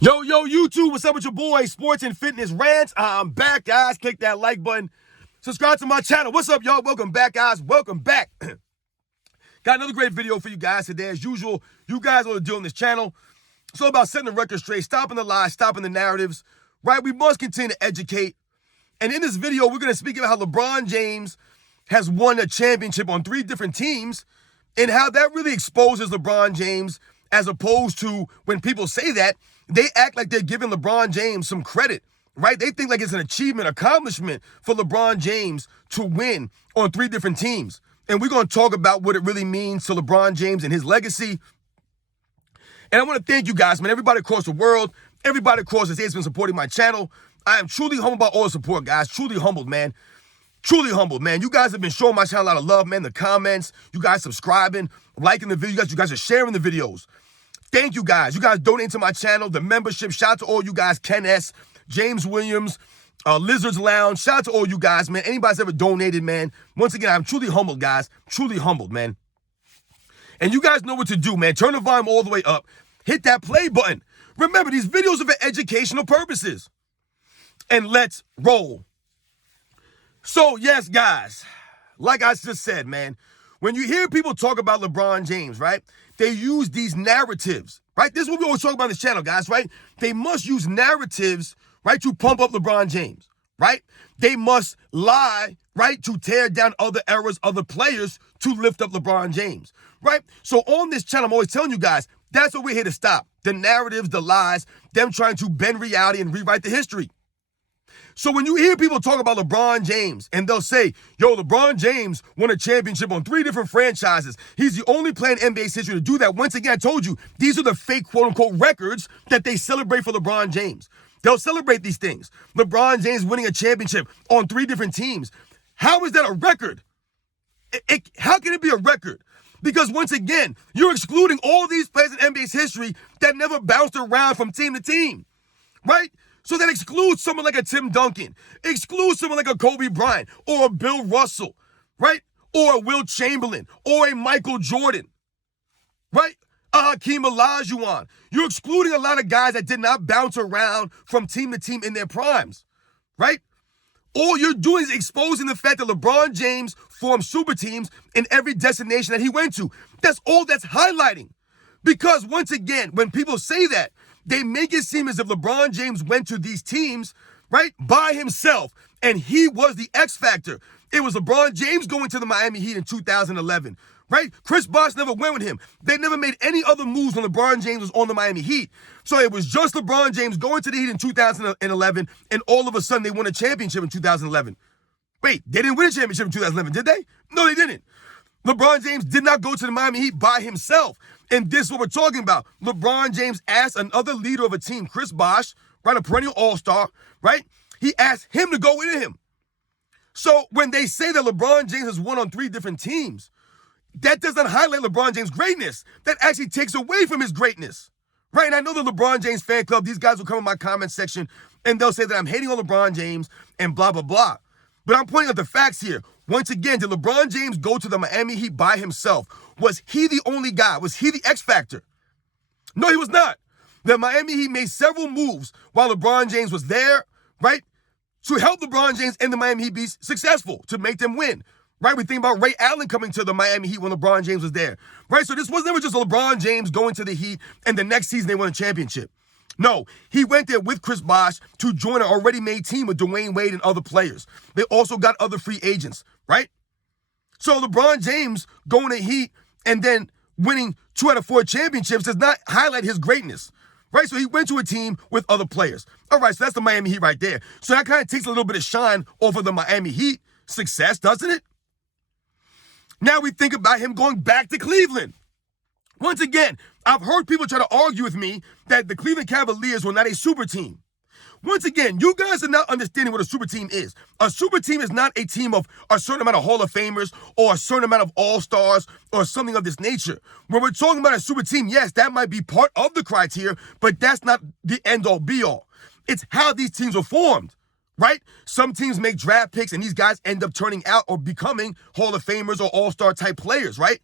Yo, YouTube, what's up with your boy, Sports and Fitness Rants? I'm back, guys. Click that like button. Subscribe to my channel. What's up, y'all? Welcome back, guys. Welcome back. Got another great video for you guys today. As usual, you guys know what to do on this channel. It's all about setting the record straight, stopping the lies, stopping the narratives, right? We must continue to educate. And in this video, we're going to speak about how LeBron James has won a championship on 3 different teams and how that really exposes LeBron James, as opposed to when people say that, they act like they're giving LeBron James some credit, right? They think like it's an achievement, accomplishment for LeBron James to win on 3 different teams. And we're going to talk about what it really means to LeBron James and his legacy. And I want to thank you guys, man, everybody across the world, everybody across the state has been supporting my channel. I am truly humbled by all the support, guys. Truly humbled, man. Truly humbled, man. You guys have been showing my channel a lot of love, man. The comments, you guys subscribing, liking the video, you guys are sharing the videos. Thank you guys. You guys donate to my channel, the membership. Shout out to all you guys, Ken S., James Williams, Lizards Lounge. Shout out to all you guys, man. Anybody's ever donated, man. Once again, I'm truly humbled, guys. Truly humbled, man. And you guys know what to do, man. Turn the volume all the way up. Hit that play button. Remember, these videos are for educational purposes. And let's roll. So, yes, guys, like I just said, man, when you hear people talk about LeBron James, right, they use these narratives, right? This is what we always talk about on this channel, guys, right? They must use narratives, right, to pump up LeBron James, right? They must lie, right, to tear down other eras, other players to lift up LeBron James, right? So on this channel, I'm always telling you guys, that's what we're here to stop. The narratives, the lies, them trying to bend reality and rewrite the history. So when you hear people talk about LeBron James and they'll say, yo, LeBron James won a championship on 3 different franchises. He's the only player in NBA's history to do that. Once again, I told you, these are the fake quote-unquote records that they celebrate for LeBron James. They'll celebrate these things. LeBron James winning a championship on 3 different teams. How is that a record? How can it be a record? Because once again, you're excluding all these players in NBA's history that never bounced around from team to team, right? So that excludes someone like a Tim Duncan, excludes someone like a Kobe Bryant or a Bill Russell, right? Or a Will Chamberlain or a Michael Jordan, right? A Hakeem Olajuwon. You're excluding a lot of guys that did not bounce around from team to team in their primes, right? All you're doing is exposing the fact that LeBron James formed super teams in every destination that he went to. That's all that's highlighting. Because once again, when people say that, they make it seem as if LeBron James went to these teams, right, by himself, and he was the X factor. It was LeBron James going to the Miami Heat in 2011, right? Chris Bosh never went with him. They never made any other moves when LeBron James was on the Miami Heat. So it was just LeBron James going to the Heat in 2011, and all of a sudden they won a championship in 2011. Wait, they didn't win a championship in 2011, did they? No, they didn't. LeBron James did not go to the Miami Heat by himself. And this is what we're talking about. LeBron James asked another leader of a team, Chris Bosh, right, a perennial all-star, right? He asked him to go with him. So when they say that LeBron James has won on 3 different teams, that doesn't highlight LeBron James' greatness. That actually takes away from his greatness, right? And I know the LeBron James fan club, these guys will come in my comment section and they'll say that I'm hating on LeBron James and blah, blah, blah. But I'm pointing out the facts here. Once again, did LeBron James go to the Miami Heat by himself? Was he the only guy? Was he the X factor? No, he was not. The Miami Heat made several moves while LeBron James was there, right, to help LeBron James and the Miami Heat be successful, to make them win, right? We think about Ray Allen coming to the Miami Heat when LeBron James was there, right? So this was never just LeBron James going to the Heat and the next season they won a championship. No, he went there with Chris Bosh to join an already made team with Dwayne Wade and other players. They also got other free agents, right? So LeBron James going to Heat and then winning 2 out of 4 championships does not highlight his greatness, right? So he went to a team with other players. All right, so that's the Miami Heat right there. So that kind of takes a little bit of shine off of the Miami Heat success, doesn't it? Now we think about him going back to Cleveland. Once again, I've heard people try to argue with me that the Cleveland Cavaliers were not a super team. Once again, you guys are not understanding what a super team is. A super team is not a team of a certain amount of Hall of Famers or a certain amount of All-Stars or something of this nature. When we're talking about a super team, yes, that might be part of the criteria, but that's not the end-all, be-all. It's how these teams are formed, right? Some teams make draft picks and these guys end up turning out or becoming Hall of Famers or All-Star type players, right?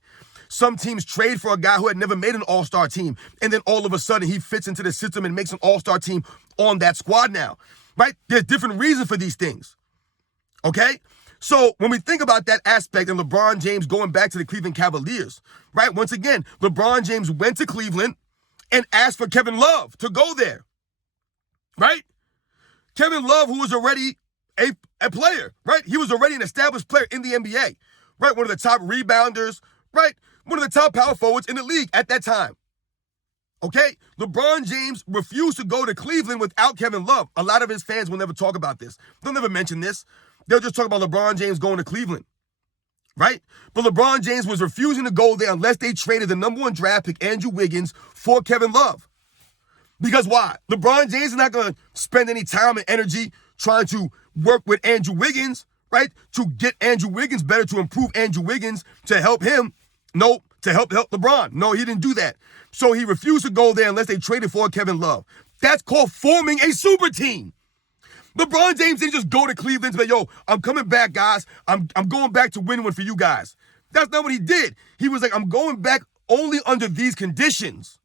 Some teams trade for a guy who had never made an all-star team, and then all of a sudden he fits into the system and makes an all-star team on that squad now, right? There's different reasons for these things, okay? So when we think about that aspect and LeBron James going back to the Cleveland Cavaliers, right? Once again, LeBron James went to Cleveland and asked for Kevin Love to go there, right? Kevin Love, who was already a player, right? He was already an established player in the NBA, right? One of the top rebounders, right? One of the top power forwards in the league at that time. Okay? LeBron James refused to go to Cleveland without Kevin Love. A lot of his fans will never talk about this. They'll never mention this. They'll just talk about LeBron James going to Cleveland, right? But LeBron James was refusing to go there unless they traded the #1 draft pick, Andrew Wiggins, for Kevin Love. Because why? LeBron James is not going to spend any time and energy trying to work with Andrew Wiggins, right? To get Andrew Wiggins better, to improve Andrew Wiggins, to help him. No, to help LeBron. No, he didn't do that. So he refused to go there unless they traded for Kevin Love. That's called forming a super team. LeBron James didn't just go to Cleveland and say, yo, I'm coming back, guys. I'm going back to win one for you guys. That's not what he did. He was like, I'm going back only under these conditions.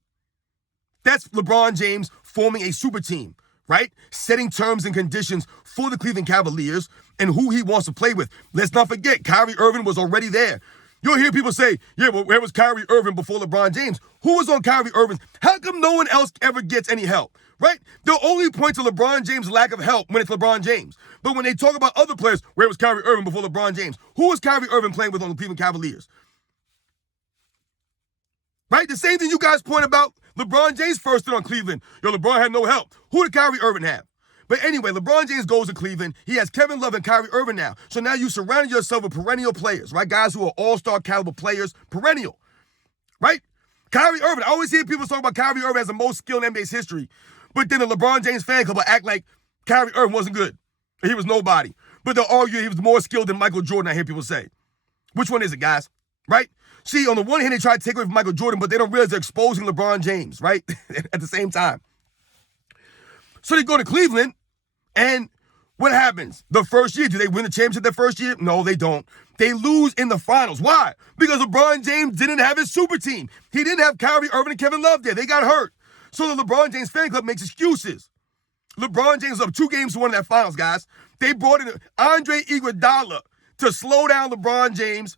That's LeBron James forming a super team, right? Setting terms and conditions for the Cleveland Cavaliers and who he wants to play with. Let's not forget, Kyrie Irving was already there. You'll hear people say, yeah, well, where was Kyrie Irving before LeBron James? Who was on Kyrie Irving? How come no one else ever gets any help, right? They'll only point to LeBron James' lack of help when it's LeBron James. But when they talk about other players, where was Kyrie Irving before LeBron James? Who was Kyrie Irving playing with on the Cleveland Cavaliers? Right? The same thing you guys point about LeBron James first did on Cleveland. Yo, LeBron had no help. Who did Kyrie Irving have? But anyway, LeBron James goes to Cleveland. He has Kevin Love and Kyrie Irving now. So now you surrounded yourself with perennial players, right? Guys who are all-star caliber players, perennial, right? Kyrie Irving. I always hear people talk about Kyrie Irving as the most skilled in NBA's history. But then the LeBron James fan club will act like Kyrie Irving wasn't good. He was nobody. But they'll argue he was more skilled than Michael Jordan, I hear people say. Which one is it, guys? Right? See, on the one hand, they try to take away from Michael Jordan, but they don't realize they're exposing LeBron James, right? At the same time. So they go to Cleveland, and what happens? The first year, do they win the championship that first year? No, they don't. They lose in the finals. Why? Because LeBron James didn't have his super team. He didn't have Kyrie Irving and Kevin Love there. They got hurt. So the LeBron James fan club makes excuses. LeBron James was up 2-1 in that finals, guys. They brought in Andre Iguodala to slow down LeBron James,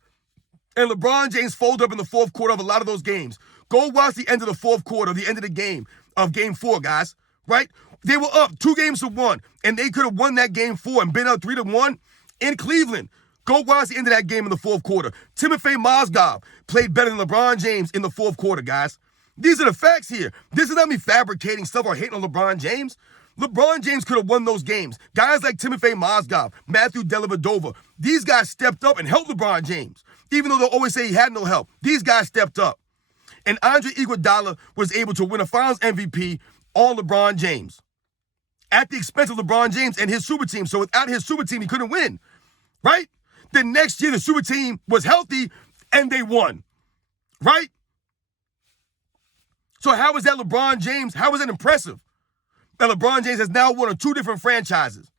and LeBron James folded up in the fourth quarter of a lot of those games. Go watch the end of the fourth quarter, the end of the game, of game 4, guys, right? They were up 2-1, and they could have won that game 4 and been up 3-1 in Cleveland. Go watch the end of that game in the fourth quarter. Timofey Mozgov played better than LeBron James in the fourth quarter, guys. These are the facts here. This is not me fabricating stuff or hating on LeBron James. LeBron James could have won those games. Guys like Timofey Mozgov, Matthew Dellavedova, these guys stepped up and helped LeBron James. Even though they'll always say he had no help, these guys stepped up. And Andre Iguodala was able to win a Finals MVP on LeBron James at the expense of LeBron James and his super team. So without his super team, he couldn't win, right? The next year, the super team was healthy and they won, right? So how is that LeBron James? How is that impressive? That LeBron James has now won on 2 different franchises,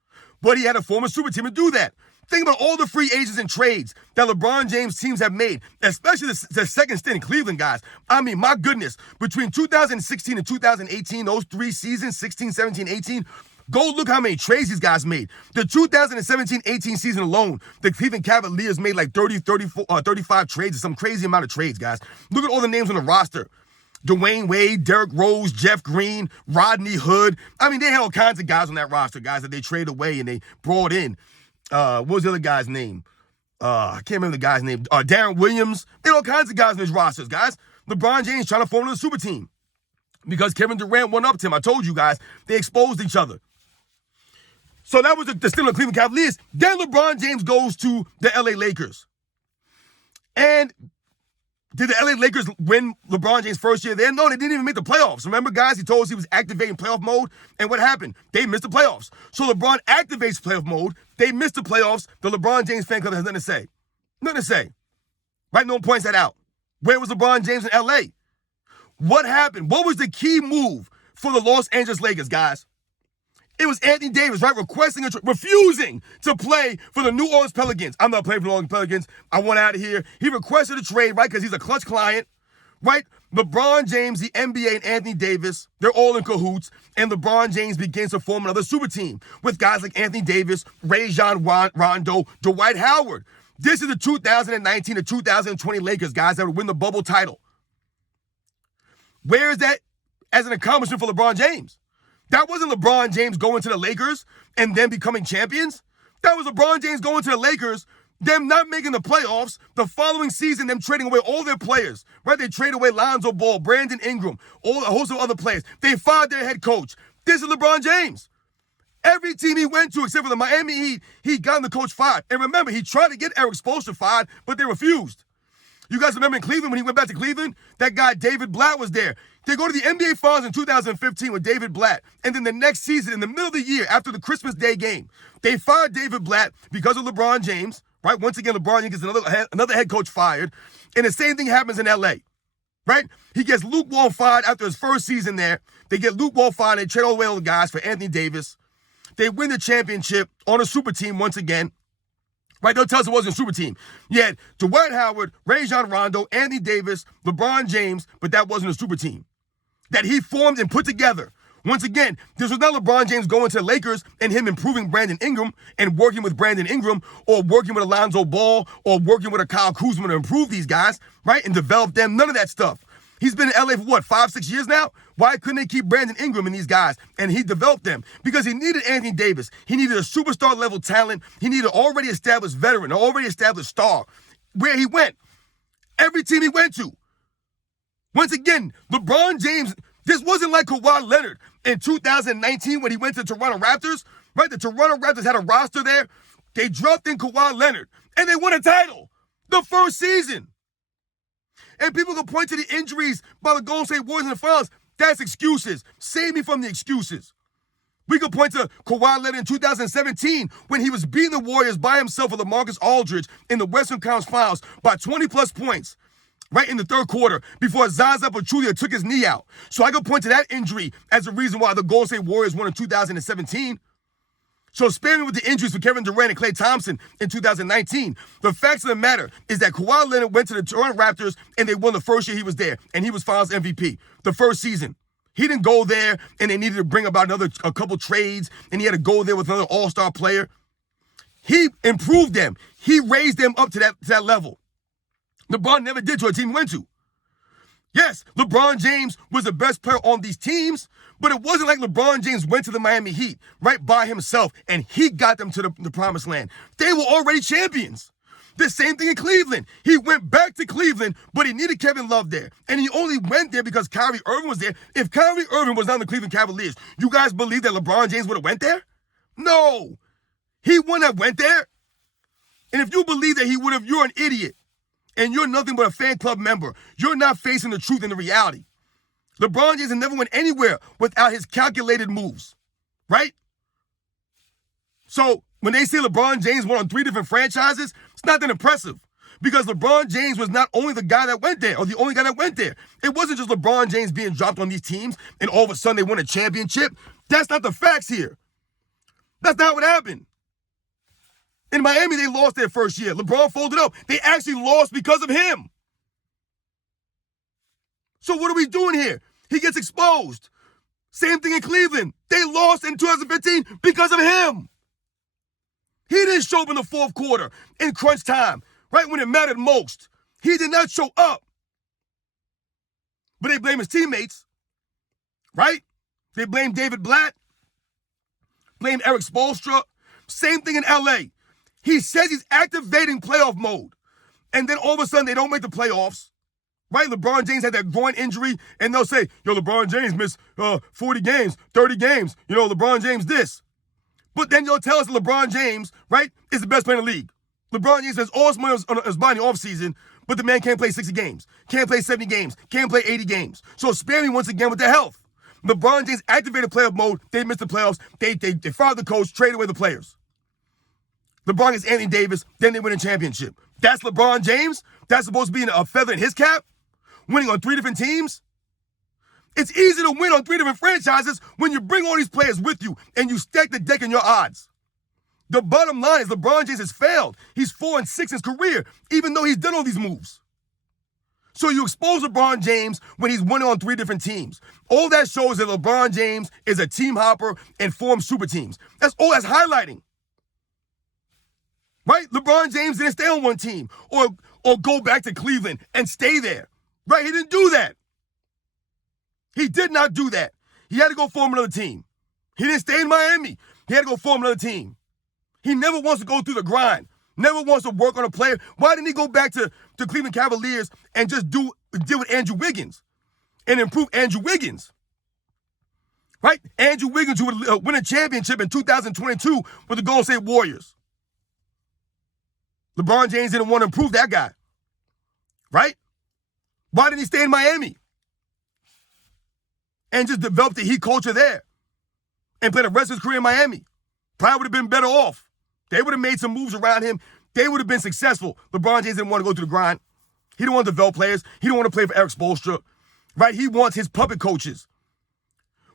but he had a former super team to do that. Think about all the free agents and trades that LeBron James teams have made, especially the second stint in Cleveland, guys. I mean, my goodness, between 2016 and 2018, those 3 seasons, 16, 17, 18, go look how many trades these guys made. The 2017-18 season alone, the Cleveland Cavaliers made like 35 trades or some crazy amount of trades, guys. Look at all the names on the roster. Dwayne Wade, Derrick Rose, Jeff Green, Rodney Hood. I mean, they had all kinds of guys on that roster, guys that they traded away and they brought in. What was the other guy's name? I can't remember the guy's name. Darren Williams. They had all kinds of guys in his rosters, guys. LeBron James trying to form a super team because Kevin Durant went up to him. I told you guys, they exposed each other. So that was the stint of the Cleveland Cavaliers. Then LeBron James goes to the LA Lakers. And did the LA Lakers win LeBron James' first year there? No, they didn't even make the playoffs. Remember, guys, he told us he was activating playoff mode. And what happened? They missed the playoffs. So LeBron activates playoff mode. They missed the playoffs. The LeBron James fan club has nothing to say. Nothing to say. Right? No one points that out. Where was LeBron James in LA? What happened? What was the key move for the Los Angeles Lakers, guys? It was Anthony Davis, right, refusing to play for the New Orleans Pelicans. I'm not playing for the New Orleans Pelicans. I want out of here. He requested a trade, right, because he's a clutch client, right? LeBron James, the NBA, and Anthony Davis, they're all in cahoots, and LeBron James begins to form another super team with guys like Anthony Davis, Rajon Rondo, Dwight Howard. This is the 2019 to 2020 Lakers, guys, that would win the bubble title. Where is that as an accomplishment for LeBron James? That wasn't LeBron James going to the Lakers and then becoming champions. That was LeBron James going to the Lakers, them not making the playoffs, the following season, them trading away all their players, right? They traded away Lonzo Ball, Brandon Ingram, a host of other players. They fired their head coach. This is LeBron James. Every team he went to, except for the Miami Heat, he got the coach fired. And remember, he tried to get Eric Spoelstra fired, but they refused. You guys remember in Cleveland, when he went back to Cleveland, that guy David Blatt was there. They go to the NBA Finals in 2015 with David Blatt. And then the next season, in the middle of the year, after the Christmas Day game, they fired David Blatt because of LeBron James, right? Once again, LeBron James gets another head coach fired. And the same thing happens in LA, right? He gets Luke Wall fired after his first season there. They get Luke Wall fired. They trade all the way all the guys for Anthony Davis. They win the championship on a super team once again. Right, they'll tell us it wasn't a super team. You had Dwight Howard, Rajon Rondo, Anthony Davis, LeBron James, but that wasn't a super team that he formed and put together. Once again, this was not LeBron James going to the Lakers and him improving Brandon Ingram and working with Brandon Ingram or working with Alonzo Ball or working with a Kyle Kuzma to improve these guys, right, and develop them. None of that stuff. He's been in LA for what, 5-6 years now? Why couldn't they keep Brandon Ingram and these guys? And he developed them because he needed Anthony Davis. He needed a superstar level talent. He needed an already established veteran, an already established star. Where he went, every team he went to. Once again, LeBron James, this wasn't like Kawhi Leonard in 2019 when he went to Toronto Raptors, right? The Toronto Raptors had a roster there. They dropped in Kawhi Leonard and they won a title the first season. And people can point to the injuries by the Golden State Warriors in the finals. That's excuses. Save me from the excuses. We could point to Kawhi Leonard in 2017 when he was beating the Warriors by himself with LaMarcus Aldridge in the Western Conference Finals by 20-plus points, right in the third quarter before Zaza Pachulia took his knee out. So I could point to that injury as the reason why the Golden State Warriors won in 2017. So spare me with the injuries for Kevin Durant and Klay Thompson in 2019. The facts of the matter is that Kawhi Leonard went to the Toronto Raptors and they won the first year he was there, and he was Finals MVP the first season. He didn't go there and they needed to bring about a couple trades, and he had to go there with another all-star player. He improved them. He raised them up to that level. LeBron never did to a team he went to. Yes, LeBron James was the best player on these teams, but it wasn't like LeBron James went to the Miami Heat right by himself and he got them to the promised land. They were already champions. The same thing in Cleveland. He went back to Cleveland, but he needed Kevin Love there. And he only went there because Kyrie Irving was there. If Kyrie Irving was not on the Cleveland Cavaliers, you guys believe that LeBron James would have went there? No. He wouldn't have went there. And if you believe that he would have, you're an idiot. And you're nothing but a fan club member. You're not facing the truth and the reality. LeBron James never went anywhere without his calculated moves, right? So when they say LeBron James went on 3 different franchises, it's not that impressive because LeBron James was not only the guy that went there or the only guy that went there. It wasn't just LeBron James being dropped on these teams and all of a sudden they won a championship. That's not the facts here. That's not what happened. In Miami, they lost their first year. LeBron folded up. They actually lost because of him. So what are we doing here? He gets exposed. Same thing in Cleveland. They lost in 2015 because of him. He didn't show up in the fourth quarter in crunch time, right when it mattered most. He did not show up. But they blame his teammates, right? They blame David Blatt, blame Eric Spoelstra. Same thing in LA. He says he's activating playoff mode. And then all of a sudden, they don't make the playoffs. Right? LeBron James had that groin injury, and they'll say, yo, LeBron James missed 40 games, 30 games. You know, LeBron James this. But then you'll tell us that LeBron James, right, is the best player in the league. LeBron James has all his money on his body offseason, but the man can't play 60 games, can't play 70 games, can't play 80 games. So spare me once again with their health. LeBron James activated playoff mode. They missed the playoffs. They fired the coach, traded away the players. LeBron gets Anthony Davis, then they win a championship. That's LeBron James? That's supposed to be a feather in his cap? Winning on 3 different teams? It's easy to win on 3 different franchises when you bring all these players with you and you stack the deck in your odds. The bottom line is LeBron James has failed. He's 4-6 in his career, even though he's done all these moves. So you expose LeBron James when he's winning on 3 different teams. All that shows that LeBron James is a team hopper and forms super teams. That's all that's highlighting. Right? LeBron James didn't stay on one team or go back to Cleveland and stay there. Right? He didn't do that. He did not do that. He had to go form another team. He didn't stay in Miami. He had to go form another team. He never wants to go through the grind. Never wants to work on a player. Why didn't he go back to Cleveland Cavaliers and just deal with Andrew Wiggins and improve Andrew Wiggins? Right? Andrew Wiggins, who would win a championship in 2022 with the Golden State Warriors. LeBron James didn't want to improve that guy. Right? Why didn't he stay in Miami and just develop the Heat culture there and play the rest of his career in Miami? Probably would have been better off. They would have made some moves around him. They would have been successful. LeBron James didn't want to go through the grind. He didn't want to develop players. He didn't want to play for Eric Spoelstra. Right? He wants his puppet coaches.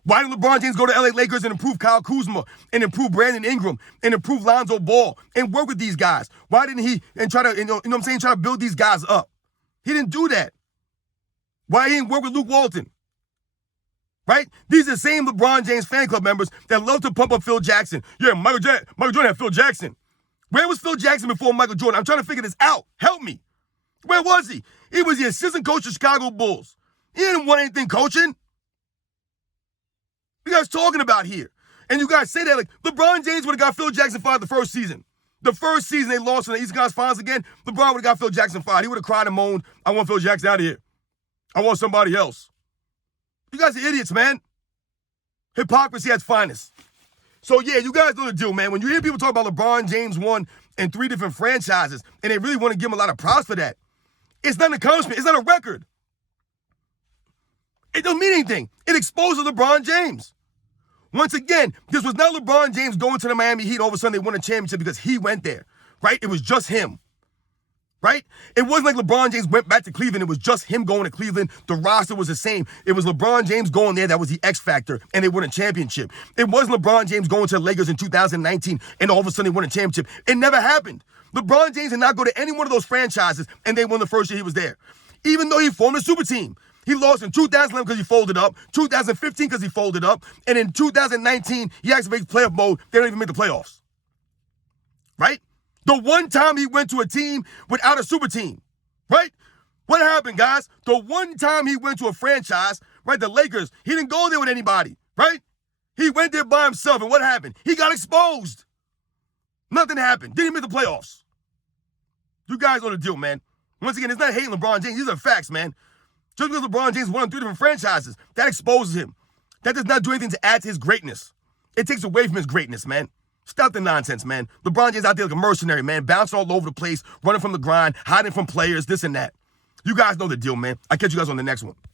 Why did LeBron James go to LA Lakers and improve Kyle Kuzma and improve Brandon Ingram and improve Lonzo Ball and work with these guys? Why didn't he and try to, try to build these guys up? He didn't do that. Why he didn't work with Luke Walton? Right? These are the same LeBron James fan club members that love to pump up Phil Jackson. Yeah, Michael Jordan had Phil Jackson. Where was Phil Jackson before Michael Jordan? I'm trying to figure this out. Help me. Where was he? He was the assistant coach of Chicago Bulls. He didn't want anything coaching. What you guys talking about here? And you guys say that like LeBron James would have got Phil Jackson fired the first season. The first season they lost in the Eastern Conference Finals again, LeBron would have got Phil Jackson fired. He would have cried and moaned, I want Phil Jackson out of here. I want somebody else. You guys are idiots, man. Hypocrisy at its finest. So, yeah, you guys know the deal, man. When you hear people talk about LeBron James won in 3 different franchises, and they really want to give him a lot of props for that, it's not an accomplishment. It's not a record. It don't mean anything. It exposes LeBron James. Once again, this was not LeBron James going to the Miami Heat. All of a sudden, they won a championship because he went there, right? It was just him. Right? It wasn't like LeBron James went back to Cleveland. It was just him going to Cleveland. The roster was the same. It was LeBron James going there that was the X factor, and they won a championship. It wasn't LeBron James going to the Lakers in 2019, and all of a sudden they won a championship. It never happened. LeBron James did not go to any one of those franchises, and they won the first year he was there. Even though he formed a super team. He lost in 2011 because he folded up, 2015 because he folded up, and in 2019, he activates playoff mode. They don't even make the playoffs. Right? The one time he went to a team without a super team, right? What happened, guys? The one time he went to a franchise, right, the Lakers, he didn't go there with anybody, right? He went there by himself, and what happened? He got exposed. Nothing happened. Didn't make the playoffs. You guys know the deal, man. Once again, it's not hating LeBron James. These are facts, man. Just because LeBron James won on 3 different franchises, that exposes him. That does not do anything to add to his greatness. It takes away from his greatness, man. Stop the nonsense, man. LeBron James out there like a mercenary, man. Bouncing all over the place, running from the grind, hiding from players, this and that. You guys know the deal, man. I'll catch you guys on the next one.